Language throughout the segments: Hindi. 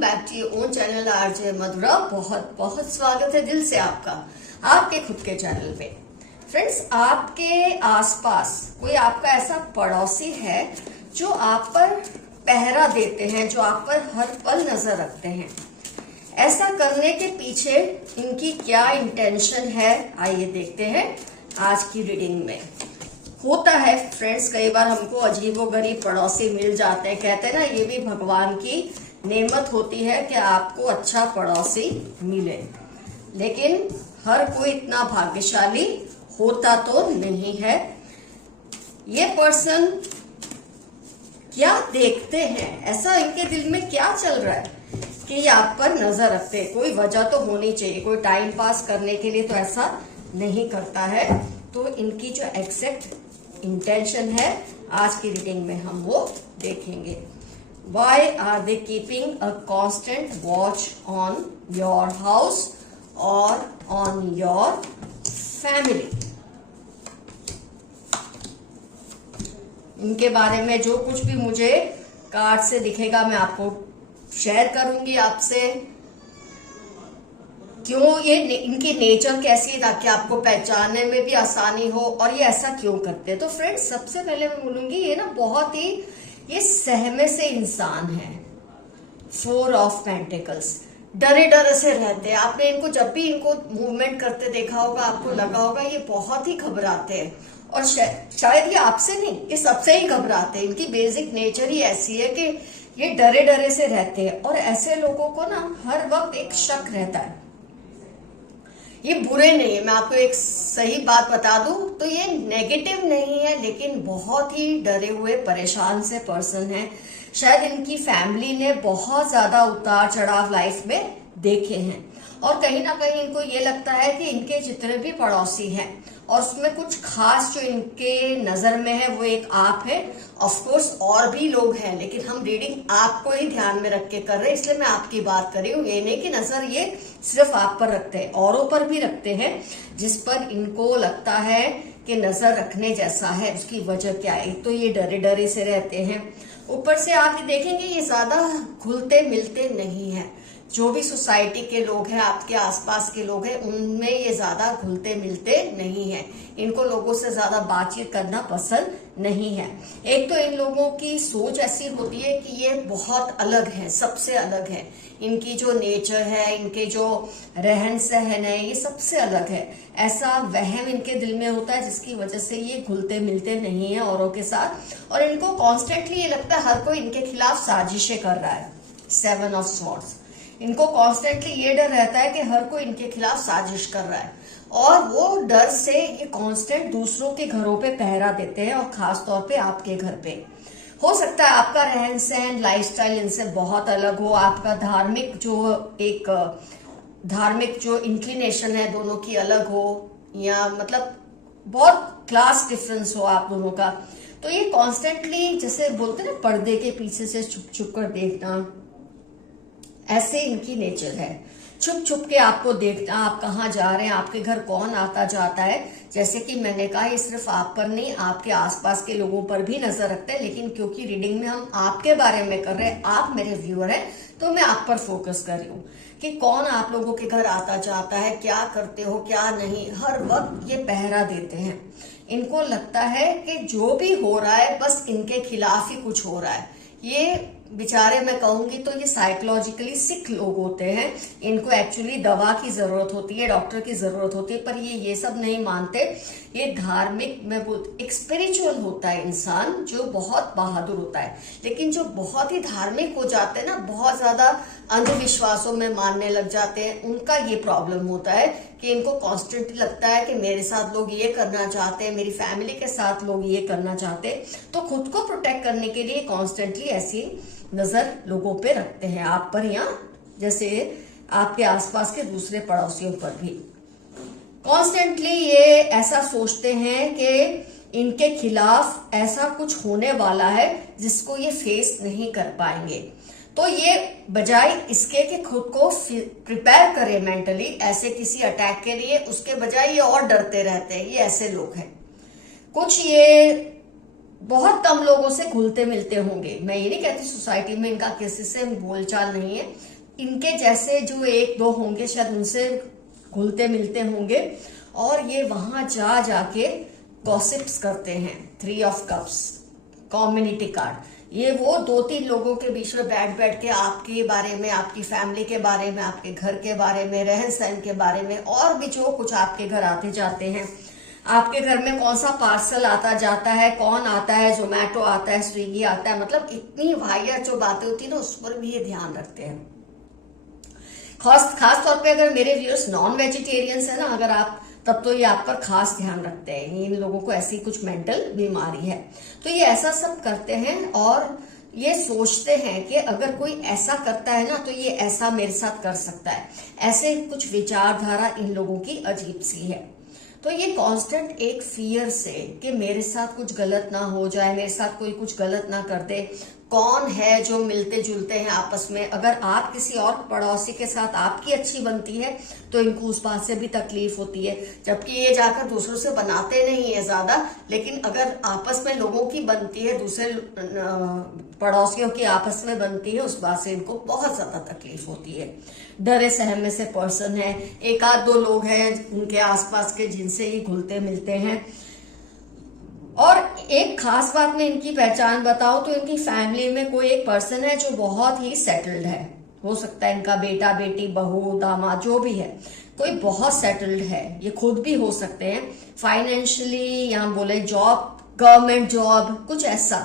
Back to your own channel RJ Madhura. बहुत बहुत स्वागत है दिल से आपका आपके खुद के चैनल पे। फ्रेंड्स, आपके आसपास कोई आपका ऐसा पड़ोसी है जो आप पर पहरा देते हैं, जो आप पर हर पल नजर रखते हैं। ऐसा करने के पीछे इनकी क्या इंटेंशन है, आइए देखते हैं आज की रीडिंग में। होता है फ्रेंड्स, कई बार हमको अजीबोगरीब पड़ोसी मिल जाते हैं। कहते हैं ना, ये भी भगवान की नेमत होती है कि आपको अच्छा पड़ोसी मिले, लेकिन हर कोई इतना भाग्यशाली होता तो नहीं है। ये पर्सन क्या देखते हैं, ऐसा इनके दिल में क्या चल रहा है कि ये आप पर नजर रखते हैं। कोई वजह तो होनी चाहिए, कोई टाइम पास करने के लिए तो ऐसा नहीं करता है। तो इनकी जो एग्जैक्ट इंटेंशन है आज की रीडिंग में हम वो देखेंगे। Why are they keeping a constant watch on your house और ऑन योर फैमिली। इनके बारे में जो कुछ भी मुझे कार्ड से दिखेगा मैं आपको शेयर करूंगी आपसे। क्यों ये इनकी नेचर कैसी है, ताकि आपको पहचानने में भी आसानी हो और ये ऐसा क्यों करते हैं। तो फ्रेंड्स, सबसे पहले मैं बोलूंगी ये ना बहुत ही ये सहमे से इंसान है। 4 ऑफ पेंटिकल्स, डरे डरे से रहते हैं। आपने इनको जब भी इनको मूवमेंट करते देखा होगा, आपको लगा होगा ये बहुत ही घबराते हैं। और शायद ये आपसे नहीं, ये सबसे ही घबराते हैं। इनकी बेसिक नेचर ही ऐसी है कि ये डरे डरे से रहते हैं। और ऐसे लोगों को ना हर वक्त एक शक रहता है। ये बुरे नहीं है, मैं आपको एक सही बात बता दूं तो ये नेगेटिव नहीं है, लेकिन बहुत ही डरे हुए परेशान से पर्सन है। शायद इनकी फैमिली ने बहुत ज्यादा उतार चढ़ाव लाइफ में देखे हैं और कहीं ना कहीं इनको ये लगता है कि इनके जितने भी पड़ोसी हैं और उसमें कुछ खास जो इनके नजर में है वो एक आप है। ऑफ कोर्स और भी लोग हैं, लेकिन हम रीडिंग आपको ही ध्यान में रख के कर रहे हैं, इसलिए मैं आपकी बात कर रही हूँ। ये नहीं कि नजर ये सिर्फ आप पर रखते हैं, औरों पर भी रखते हैं जिस पर इनको लगता है कि नजर रखने जैसा है। उसकी वजह क्या है? तो ये डरे डरे से रहते हैं। ऊपर से आप ये देखेंगे ये ज्यादा घुलते मिलते नहीं है। जो भी सोसाइटी के लोग हैं, आपके आसपास के लोग हैं, उनमें ये ज्यादा घुलते मिलते नहीं है। इनको लोगों से ज्यादा बातचीत करना पसंद नहीं है। एक तो इन लोगों की सोच ऐसी होती है कि ये बहुत अलग है, सबसे अलग है। इनकी जो नेचर है, इनके जो रहन सहन है, ये सबसे अलग है। ऐसा वहम इनके दिल में होता है जिसकी वजह से ये घुलते मिलते नहीं है औरों के साथ। और इनको कॉन्स्टेंटली ये लगता है हर कोई इनके खिलाफ साजिशें कर रहा है। 7 ऑफ स्वॉर्ड्स, इनको कॉन्स्टेंटली ये डर रहता है कि हर कोई इनके खिलाफ साजिश कर रहा है। और वो डर से ये कांस्टेंट दूसरों के घरों पे पहरा देते हैं, और खास तौर पे आपके घर पे। हो सकता है आपका रहन सहन, लाइफस्टाइल इनसे बहुत अलग हो। आपका धार्मिक जो इंक्लिनेशन है दोनों की अलग हो, या मतलब बहुत क्लास डिफरेंस हो आप दोनों का। तो ये कॉन्स्टेंटली, जैसे बोलते हैं ना, पर्दे के पीछे से छुप छुप कर देखना, ऐसे इनकी नेचर है। छुप छुप के आपको देखना, आप कहाँ जा रहे हैं, आपके घर कौन आता जाता है। जैसे कि मैंने कहा, ये सिर्फ आप पर नहीं, आपके आसपास के लोगों पर भी नजर रखते हैं। लेकिन क्योंकि रीडिंग में हम आपके बारे में कर रहे हैं, आप मेरे व्यूअर हैं, तो मैं आप पर फोकस कर रही हूँ कि कौन आप लोगों के घर आता जाता है, क्या करते हो क्या नहीं। हर वक्त ये पहरा देते हैं। इनको लगता है कि जो भी हो रहा है बस इनके खिलाफ ही कुछ हो रहा है। ये बेचारे, मैं कहूंगी तो ये साइकोलॉजिकली सिक लोग होते हैं। इनको एक्चुअली दवा की जरूरत होती है, डॉक्टर की जरूरत होती है, पर ये सब नहीं मानते। ये धार्मिक, मैं बोलती एक स्पिरिचुअल होता है इंसान जो बहुत बहादुर होता है। लेकिन जो बहुत ही धार्मिक हो जाते हैं ना, बहुत ज्यादा अंधविश्वासों में मानने लग जाते हैं, उनका ये प्रॉब्लम होता है कि इनको कॉन्स्टेंटली लगता है कि मेरे साथ लोग ये करना चाहते हैं, मेरी फैमिली के साथ लोग ये करना चाहते हैं। तो खुद को प्रोटेक्ट करने के लिए कॉन्स्टेंटली ऐसी नजर लोगों पे रखते हैं, आप पर या जैसे आपके आसपास के दूसरे पड़ोसियों पर भी। कॉन्स्टेंटली ये ऐसा सोचते हैं कि इनके खिलाफ ऐसा कुछ होने वाला है जिसको ये फेस नहीं कर पाएंगे। तो ये बजाय इसके कि खुद को प्रिपेयर करे मेंटली ऐसे किसी अटैक के लिए, उसके बजाय ये और डरते रहते हैं। ये ऐसे लोग हैं। कुछ ये बहुत कम लोगों से घुलते मिलते होंगे। मैं ये नहीं कहती सोसाइटी में इनका किसी से बोलचाल नहीं है, इनके जैसे जो एक दो होंगे शायद उनसे घुलते मिलते होंगे, और ये वहां जाके गॉसिप्स करते हैं। 3 ऑफ कप्स कम्युनिटी कार्ड, ये वो 2-3 लोगों के बीच में बैठ के आपके बारे में, आपकी फैमिली के बारे में, आपके घर के बारे में, रहन सहन के बारे में, और भी जो कुछ आपके घर आते जाते हैं, आपके घर में कौन सा पार्सल आता जाता है, कौन आता है, जोमेटो आता है, स्विगी आता है, मतलब इतनी वाहियात जो बातें होती है ना, उस पर भी ये ध्यान रखते हैं। खास तौर पे अगर मेरे व्यूअर्स नॉन वेजिटेरियंस है ना, अगर आप, तब तो ये आप पर खास ध्यान रखते हैं। इन लोगों को ऐसी कुछ मेंटल बीमारी है, तो ये ऐसा सब करते हैं और ये सोचते हैं कि अगर कोई ऐसा करता है ना तो ये ऐसा मेरे साथ कर सकता है। ऐसे कुछ विचारधारा इन लोगों की अजीब सी है। तो ये कांस्टेंट एक फियर से कि मेरे साथ कुछ गलत ना हो जाए, मेरे साथ कोई कुछ गलत ना कर दे। कौन है जो मिलते जुलते हैं आपस में, अगर आप किसी और पड़ोसी के साथ आपकी अच्छी बनती है तो इनको उस बात से भी तकलीफ होती है, जबकि ये जाकर दूसरों से बनाते नहीं है ज्यादा, लेकिन अगर आपस में लोगों की बनती है, दूसरे पड़ोसियों की आपस में बनती है, उस बात से इनको बहुत ज्यादा तकलीफ होती है। डरे सहमे से पर्सन है, 1-2 लोग हैं उनके आसपास के जिनसे ही घुलते मिलते हैं। और एक खास बात में इनकी पहचान बताऊं तो इनकी फैमिली में कोई एक पर्सन है जो बहुत ही सेटल्ड है। हो सकता है इनका बेटा बेटी, बहू, दामाद, जो भी है, कोई बहुत सेटल्ड है। ये खुद भी हो सकते हैं फाइनेंशियली, या बोले जॉब, गवर्नमेंट जॉब, कुछ ऐसा,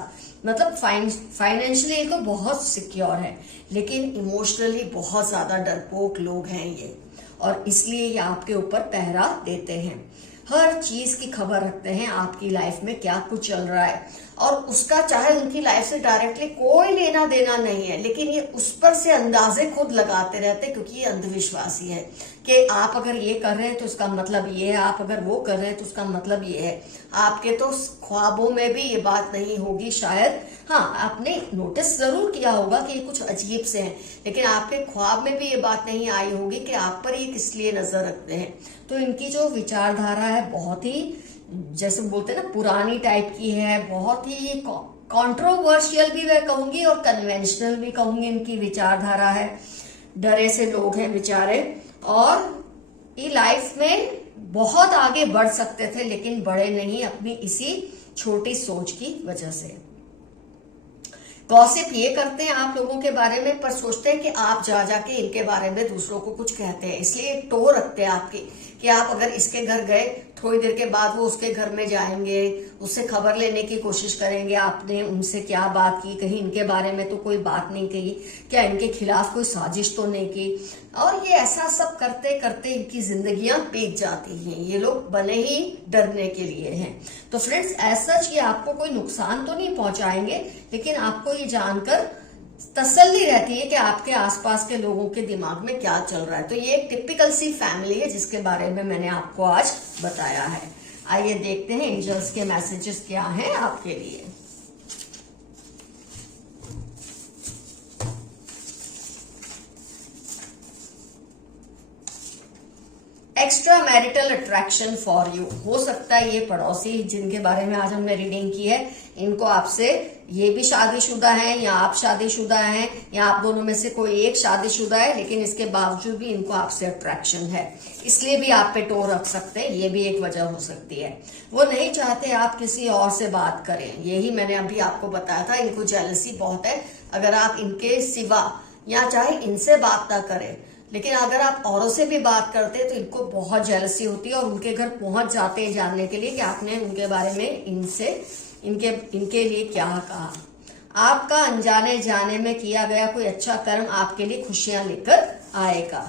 मतलब फाइनेंशियली तो बहुत सिक्योर है, लेकिन इमोशनली बहुत ज्यादा डरपोक लोग हैं ये, और इसलिए ये आपके ऊपर पहरा देते हैं। हर चीज की खबर रखते हैं, आपकी लाइफ में क्या कुछ चल रहा है, और उसका चाहे उनकी लाइफ से डायरेक्टली कोई लेना देना नहीं है, लेकिन ये उस पर से अंदाजे खुद लगाते रहते हैं, क्योंकि ये अंधविश्वासी है कि आप अगर ये कर रहे हैं तो उसका मतलब ये है, आप अगर वो कर रहे हैं तो उसका मतलब ये है। आपके तो ख्वाबों में भी ये बात नहीं होगी शायद, हाँ आपने नोटिस जरूर किया होगा कि ये कुछ अजीब से हैं, लेकिन आपके ख्वाब में भी ये बात नहीं आई होगी कि आप पर ये किस लिए नजर रखते हैं। तो इनकी जो विचारधारा है बहुत ही, जैसे बोलते हैं ना, पुरानी टाइप की है, बहुत ही कंट्रोवर्शियल भी मैं कहूंगी और कन्वेंशनल भी कहूंगी इनकी विचारधारा है। डरे से लोग हैं बेचारे, और ये लाइफ में बहुत आगे बढ़ सकते थे लेकिन बढ़े नहीं, अपनी इसी छोटी सोच की वजह से। गॉसिप ये करते हैं आप लोगों के बारे में, पर सोचते हैं कि आप जाके इनके बारे में दूसरों को कुछ कहते हैं, इसलिए टो रखते हैं आपकी कि आप अगर इसके घर गए, थोड़ी देर के बाद वो उसके घर में जाएंगे, उससे खबर लेने की कोशिश करेंगे, आपने उनसे क्या बात की, कहीं इनके बारे में तो कोई बात नहीं कही, क्या इनके खिलाफ कोई साजिश तो नहीं की। और ये ऐसा सब करते करते इनकी जिंदगियां बीत जाती हैं। ये लोग बने ही डरने के लिए हैं। तो फ्रेंड्स, ऐसा कि आपको कोई नुकसान तो नहीं पहुंचाएंगे, लेकिन आपको ये जानकर तसल्ली रहती है कि आपके आसपास के लोगों के दिमाग में क्या चल रहा है। तो ये एक टिपिकल सी फैमिली है जिसके बारे में मैंने आपको आज बताया है। आइए देखते हैं एंजल्स के मैसेजेस क्या हैं आपके लिए। Extra marital attraction for you. हो सकता है ये पड़ोसी जिनके बारे में आज हमने रीडिंग की है, इनको आपसे, ये भी शादीशुदा है या आप शादीशुदा हैं, या आप दोनों में से कोई एक शादीशुदा है, लेकिन इसके बावजूद भी इनको आपसे अट्रैक्शन है, इसलिए भी आप पे टो रख सकते हैं। ये भी एक वजह हो सकती है। वो नहीं चाहते आप किसी और से बात करें, यही मैंने अभी आपको बताया था। इनको जेलसी बहुत है, अगर आप इनके सिवा या चाहे इनसे बात ना करें, लेकिन अगर आप औरों से भी बात करते हैं तो इनको बहुत जेलसी होती है, और उनके घर पहुंच जाते हैं जानने के लिए कि आपने उनके बारे में इनके लिए क्या कहा। आपका अनजाने जाने में किया गया कोई अच्छा कर्म आपके लिए खुशियां लेकर आएगा।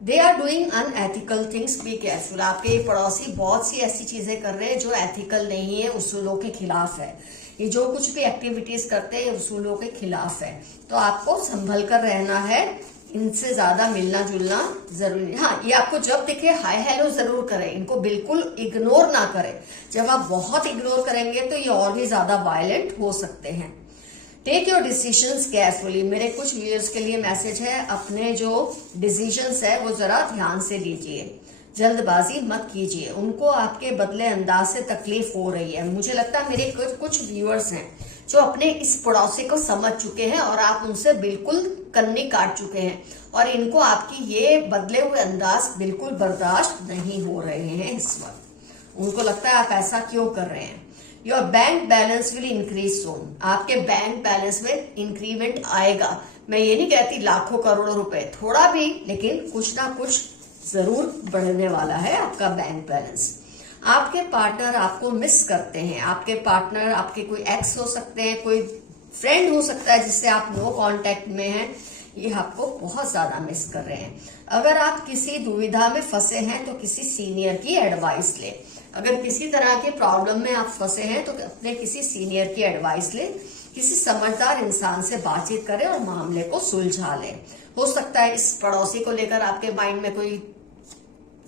They are doing unethical things, be careful. आपके पड़ोसी बहुत सी ऐसी चीजें कर रहे हैं जो एथिकल नहीं है, उसूलों के खिलाफ है। ये जो कुछ भी एक्टिविटीज करते हैं ये उसूलों के खिलाफ है, तो आपको संभल कर रहना है, इनसे ज्यादा मिलना जुलना जरूरी है। हाँ, ये आपको जब दिखे हाय हेलो जरूर करें, इनको बिल्कुल इग्नोर ना करें। जब आप बहुत इग्नोर करेंगे तो ये और भी ज्यादा वायलेंट हो सकते हैं। Take your decisions carefully. मेरे कुछ व्यूअर्स के लिए मैसेज है, अपने जो डिसीजंस है वो जरा ध्यान से लीजिए, जल्दबाजी मत कीजिए। उनको आपके बदले अंदाज से तकलीफ हो रही है। मुझे लगता है मेरे कुछ व्यूअर्स हैं जो अपने इस पड़ोसी को समझ चुके हैं और आप उनसे बिल्कुल कन्नी काट चुके हैं और इनको आपकी ये बदले हुए अंदाज बिल्कुल बर्दाश्त नहीं हो रहे हैं इस वक्त। उनको लगता है आप ऐसा क्यों कर रहे हैं। Your bank balance will increase soon. आपके बैंक बैलेंस में इंक्रीमेंट आएगा। मैं ये नहीं कहती लाखों करोड़ों रुपए, थोड़ा भी, लेकिन कुछ ना कुछ जरूर बढ़ने वाला है आपका बैंक बैलेंस। आपके पार्टनर आपको मिस करते हैं। आपके पार्टनर आपके कोई एक्स हो सकते हैं, कोई फ्रेंड हो सकता है जिससे आप नो कांटेक्ट में हैं, ये आपको बहुत ज्यादा मिस कर रहे हैं। अगर आप किसी दुविधा में फंसे हैं तो किसी सीनियर की एडवाइस ले। अगर किसी तरह के प्रॉब्लम में आप फंसे हैं तो अपने किसी सीनियर की एडवाइस ले, किसी समझदार इंसान से बातचीत करें और मामले को सुलझा लें। हो सकता है इस पड़ोसी को लेकर आपके माइंड में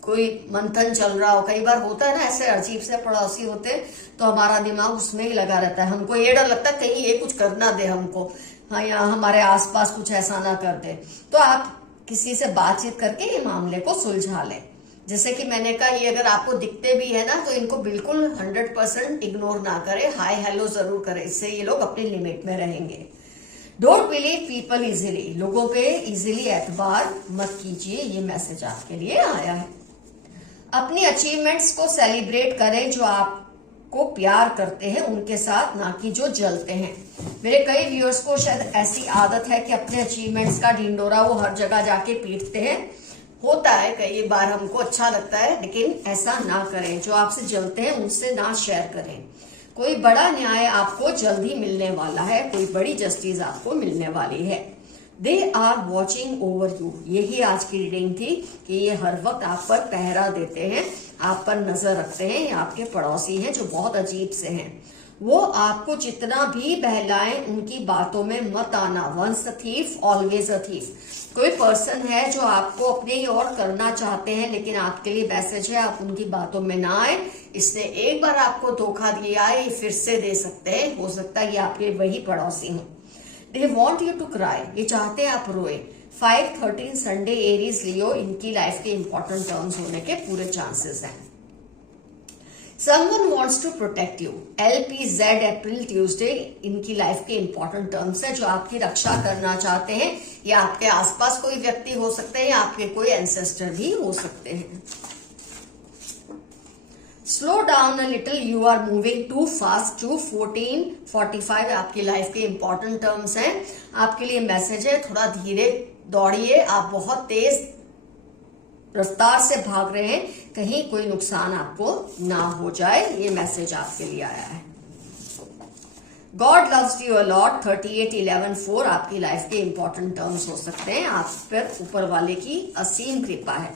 कोई मंथन चल रहा हो। कई बार होता है ना, ऐसे अजीब से पड़ोसी होते तो हमारा दिमाग उसमें ही लगा रहता है। हमको ये डर लगता है कहीं ये कुछ कर ना दे हमको, हाँ, या हमारे आसपास कुछ ऐसा ना कर दे। तो आप किसी से बातचीत करके ये मामले को सुलझा लें। जैसे कि मैंने कहा, ये अगर आपको दिखते भी है ना तो इनको बिल्कुल 100% इग्नोर ना करें, हाय हेलो जरूर करें। इससे ये लोग अपनी लिमिट में रहेंगे। Don't believe people easily. लोगों पे इजीली एतबार मत कीजिए, ये मैसेज आपके लिए आया है। अपनी अचीवमेंट्स को सेलिब्रेट करें। जो आपको प्यार करते हैं उनके साथ, ना कि जो जलते हैं। मेरे कई व्यूअर्स को शायद ऐसी आदत है कि अपने अचीवमेंट्स का ढिंडोरा वो हर जगह जाके पीटते हैं। होता है, कई बार हमको अच्छा लगता है, लेकिन ऐसा ना करें। जो आपसे जलते हैं उनसे ना शेयर करें। कोई बड़ा न्याय आपको जल्द ही मिलने वाला है, कोई बड़ी जस्टिस आपको मिलने वाली है। They are watching over you. यही आज की रीडिंग थी कि ये हर वक्त आप पर पहरा देते हैं, आप पर नजर रखते हैं। ये आपके पड़ोसी हैं जो बहुत अजीब से हैं। वो आपको जितना भी बहलाएं उनकी बातों में मत आना। Once a thief always a thief. कोई पर्सन है जो आपको अपने ही और करना चाहते हैं, लेकिन आपके लिए मैसेज है आप उनकी बातों में ना आए। इसने एक बार आपको धोखा दिया है, ये फिर से दे सकते हैं। हो सकता है ये आपके वही पड़ोसी हों। They want you to cry. ये चाहते हैं आप रोए। 5-13 संडे एरीज लियो, इनकी लाइफ के इंपॉर्टेंट टर्म्स होने के पूरे चांसेस हैं। Someone wants to protect you. LPZ April Tuesday इनकी लाइफ के इंपॉर्टेंट टर्म्स है, जो आपकी रक्षा करना चाहते हैं। या आपके आसपास कोई व्यक्ति हो सकते हैं या आपके कोई एंसेस्टर भी हो सकते हैं। Slow down a little, you are moving too fast to 14:45 आपकी लाइफ के इंपॉर्टेंट टर्म्स हैं। आपके लिए मैसेज है थोड़ा धीरे दौड़िए, आप बहुत तेज रफ्तार से भाग रहे हैं, कहीं कोई नुकसान आपको ना हो जाए। ये मैसेज आपके लिए आया है। God loves you a lot 38:11-4 आपकी लाइफ के इंपॉर्टेंट टर्म्स हो सकते हैं। आप पर ऊपर वाले की असीम कृपा है।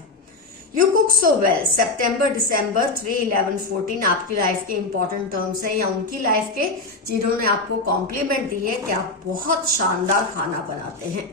यू कुक सो वेल सितंबर-दिसंबर 3-11-14 आपकी लाइफ के इंपॉर्टेंट टर्म्स है, या उनकी लाइफ के जिन्होंने आपको कॉम्प्लीमेंट दी है कि आप बहुत शानदार खाना बनाते हैं।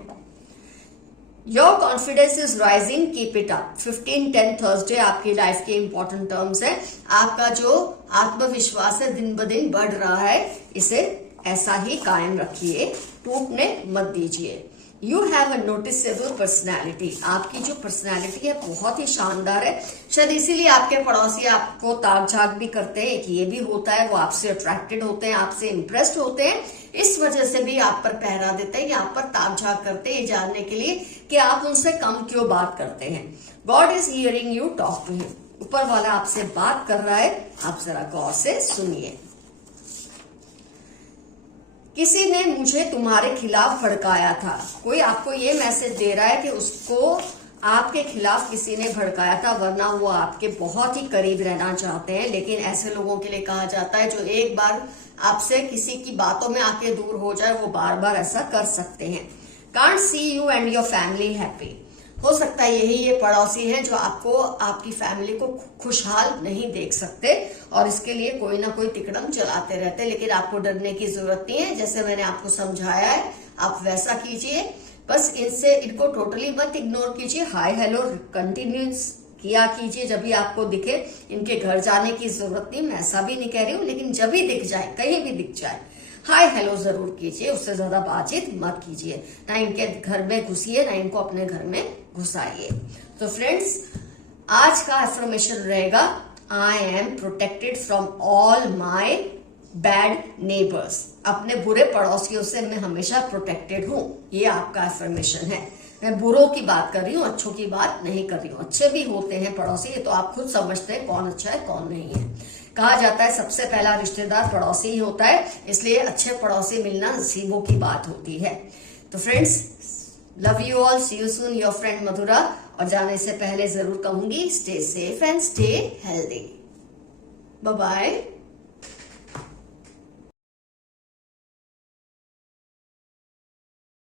Your confidence is rising, keep it up 15-10 Thursday आपकी लाइफ के इंपॉर्टेंट टर्म्स है। आपका जो आत्मविश्वास है दिन ब दिन बढ़ रहा है, इसे ऐसा ही कायम रखिए, टूटने मत दीजिए। You have a noticeable personality. आपकी जो पर्सनैलिटी है बहुत ही शानदार है। शायद इसीलिए आपके पड़ोसी आपको ताक झाक भी करते हैं कि ये भी होता है, वो आपसे अट्रैक्टेड होते हैं, आपसे इंप्रेस्ड होते हैं। इस वजह से भी आप पर पहरा देते हैं, आप पर ताक झाक करते हैं, ये जानने के लिए कि आप उनसे कम क्यों बात करते हैं। God is hearing you, talk to him. ऊपर वाला आपसे बात कर रहा है, आप जरा गौर से सुनिए। किसी ने मुझे तुम्हारे खिलाफ भड़काया था। कोई आपको ये मैसेज दे रहा है कि उसको आपके खिलाफ किसी ने भड़काया था, वरना वो आपके बहुत ही करीब रहना चाहते हैं। लेकिन ऐसे लोगों के लिए कहा जाता है जो एक बार आपसे किसी की बातों में आके दूर हो जाए, वो बार बार ऐसा कर सकते हैं। Can't see you and your family happy. हो सकता है यही ये पड़ोसी है जो आपको, आपकी फैमिली को खुशहाल नहीं देख सकते और इसके लिए कोई ना कोई तिकड़म चलाते रहते। लेकिन आपको डरने की जरूरत नहीं है, जैसे मैंने आपको समझाया है आप वैसा कीजिए। बस इनको टोटली मत इग्नोर कीजिए, हाय हेलो कंटिन्यूस किया कीजिए जब भी आपको दिखे। इनके घर जाने की जरूरत नहीं, मैं ऐसा भी नहीं कह रही हूँ, लेकिन जब भी दिख जाए, कहीं भी दिख जाए, हाय हेलो जरूर कीजिए। उससे ज्यादा बातचीत मत कीजिए, ना इनके घर में घुसिए ना इनको अपने घर में घुसाइए। तो फ्रेंड्स, आज का एफर्मेशन रहेगा, I am protected from all my bad neighbours, अपने बुरे पड़ोसियों से मैं हमेशा प्रोटेक्टेड हूं। ये आपका अफर्मेशन है। मैं बुरों की बात कर रही हूँ, अच्छों की बात नहीं कर रही हूँ। अच्छे भी होते हैं पड़ोसी, ये तो आप खुद समझते हैं कौन अच्छा है कौन नहीं है। कहा जाता है सबसे पहला रिश्तेदार पड़ोसी ही होता है, इसलिए अच्छे पड़ोसी मिलना नसीबों की बात होती है। तो friends, love you all, see you soon, your friend Madhura. और जाने से पहले जरूर कहूंगी, stay safe and stay healthy. Bye bye.